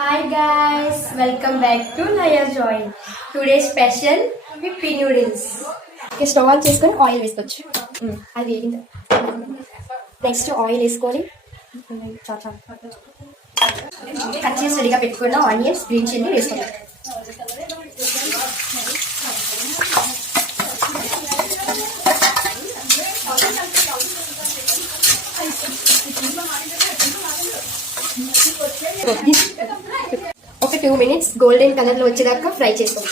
Hi guys, welcome back to Naya Joy. Today's special Yippee noodles. Stove on చేసుకొని oil వేసుకోవచ్చు. అది వేగింది. Next oil వేసుకొని cut చేసి రెడీగా పెట్టుకున్న ఆనియన్స్, గ్రీన్ చిల్లీ వేసుకోవాలి. ఒక 2 minutes గోల్డెన్ కలర్ లో వచ్చేదాకా ఫ్రై చేసుకోండి.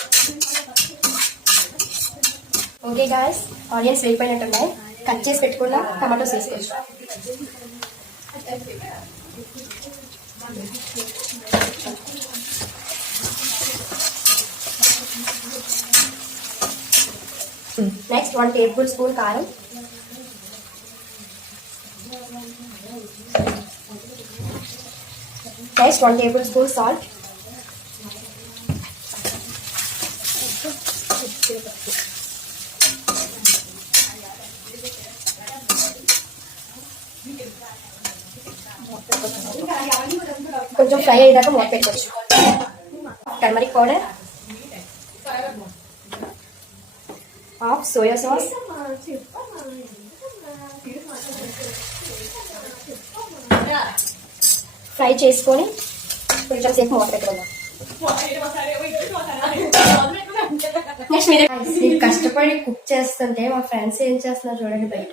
ఓకే గాయ్స్, ఆనియన్స్ వేగిపోయినట్టున్నాయి. కట్ చేసి పెట్టుకున్న టమాటోస్ వేసుకోవచ్చు. నెక్స్ట్ 1 tablespoon కారం, next 1 tablespoon salt, కొంచెం ఫ్రై అయ్యేదాకా మూత పెట్టుకోవచ్చు. Turmeric powder, half soya sauce, fry చేసుకొని కొంచెం సేపు మూత పెట్టుకుందాం. నెక్స్ట్ మీరు కష్టపడి కుక్ చేస్తుంటే మా ఫ్రెండ్స్ ఏం చేస్తున్నారు చూడండి బయట.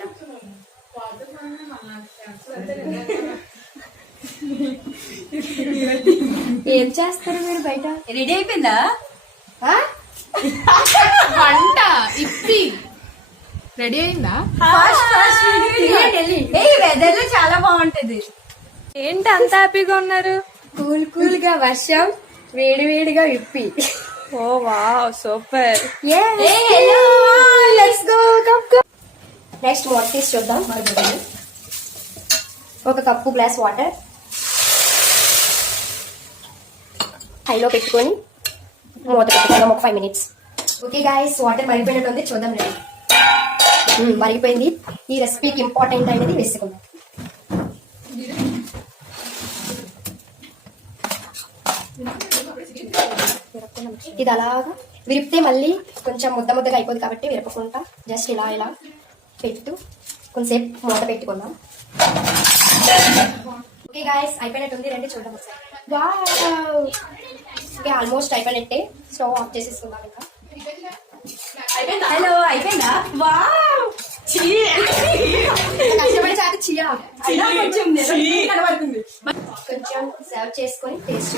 ఏం చేస్తారు మీరు బయట? రెడీ అయిపోయిందా వంట? ఇప్పి రెడీ అయిందా? వెదర్ లో చాలా బాగుంటది. ఏంటి అంత హ్యాపీగా ఉన్నారు? కూల్ కూల్ గా వర్షం, వేడి వేడిగా విప్పి. Oh wow, super. Let's go. Next water తీసి చూద్దాం. ఒక కప్పు గ్లాస్ వాటర్ హైలో పెట్టుకొని మూత పెట్టుకుందాం ఒక 5 minutes. ఓకే గాయస్, వాటర్ మరిగిపోయినట్టుంది, చూద్దాం రండి. మరిగిపోయింది. ఈ రెసిపీకి ఇంపార్టెంట్ అనేది వేసుకుందాం. ఇది అలాగా విరిపితే మళ్ళీ కొంచెం ముద్ద ముద్దగా అయిపోతుంది కాబట్టి విరపకుండా జస్ట్ ఇలా ఇలా పెట్టు కొంచెంసేపు మూత పెట్టుకుందాం. ఓకే గాయస్, అయిపోయినట్టుంది, రండి చూద్దాం ఒకసారి. ఓకే, ఆల్మోస్ట్ అయిపోయినట్టే. స్టవ్ ఆఫ్ చేసేసుకుందాం. ఇంకా హలో, అయిపోయిందా? వావ్, కష్టపడి చాటి చియా కొంచెం కొంచెం సర్వ్ చేసుకొని టేస్ట్